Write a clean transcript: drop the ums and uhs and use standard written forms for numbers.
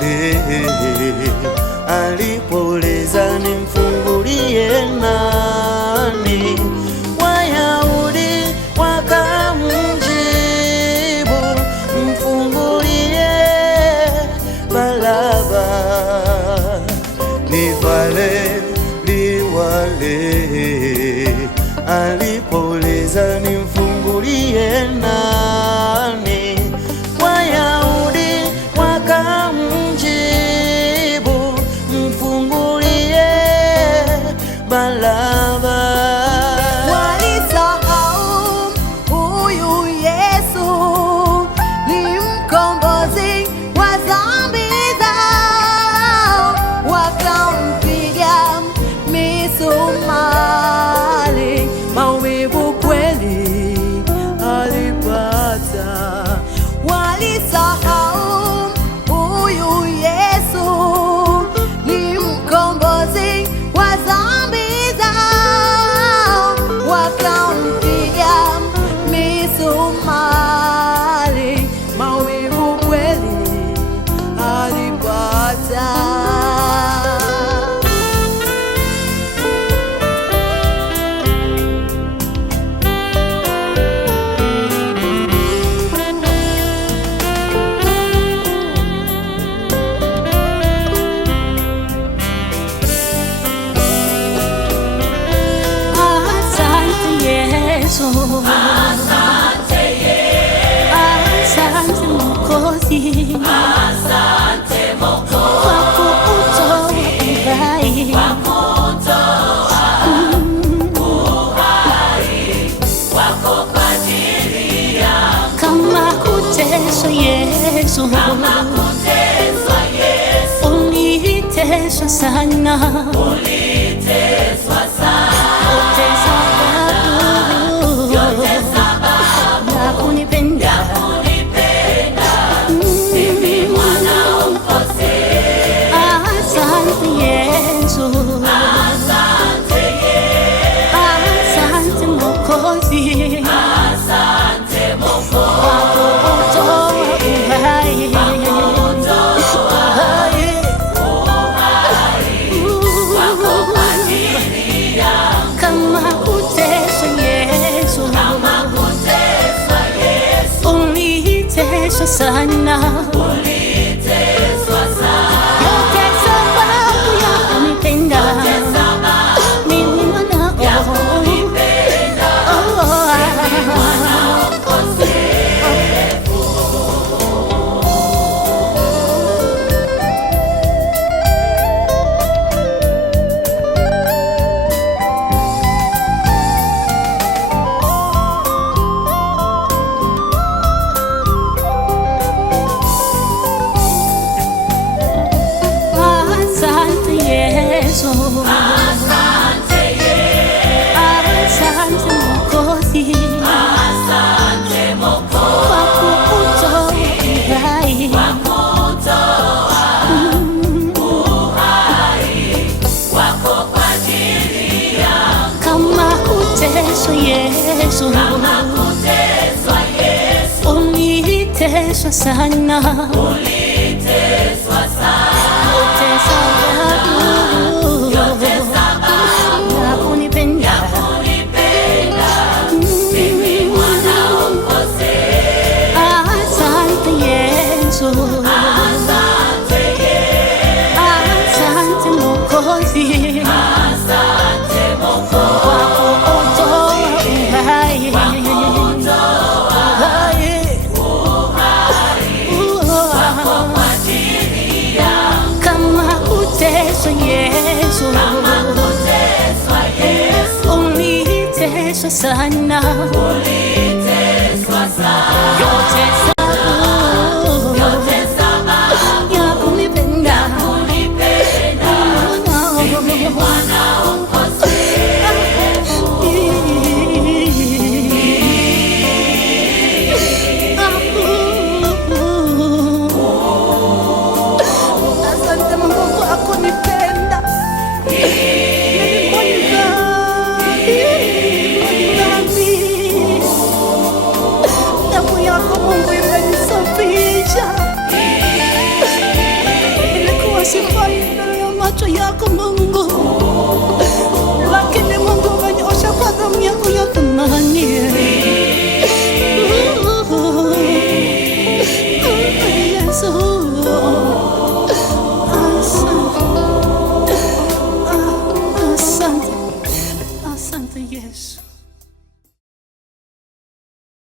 wale alipouliza nimfungulie nani, Wayahudi wakamjibu, mfungulie Baraba. Ni wale alipouliza nimfungulie nani, Wayahudi wakamjibu, mfungulie Baraba. Walisahau huyu Yesu ni mkombozi wa dhambi zao, wakampiga misumari, maumivu kweli alipata. Walisahau huyu Yesu ni mkombozi wa dhambi zao, wakampiga misumari, maumivu kweli alipata. Asante Yesu, asante Mwokozi, asante Mwokozi, kwa kutoa uhai, wako kwa ajili yangu. Kama kuteswa Yesu, uliteswa sana, sana, uliteswa sana, yote sababu ya kunipenda mimi mwanao, ya kunipenda mimi mwanao mkosefu. Asante Yesu, asante Mwokozi, asante Mwokozi, kwa kutoa uhai, wako kwa ajili yangu. Kama kuteswa Yesu, uliteswa sana, uliteswa sana, yote sababu ya kunipenda mimi mwanao mkosefu. Asante Yesu, asante Mwokozi, asante Mwokozi, kwa kutoa uhai, kama kuteswa Yesu, uliteswa sana, yote sababu ya kunipenda mimi mwanao mkosefu. Asante Mungu kwa kunipenda mimi mwenye dhambi. Mungu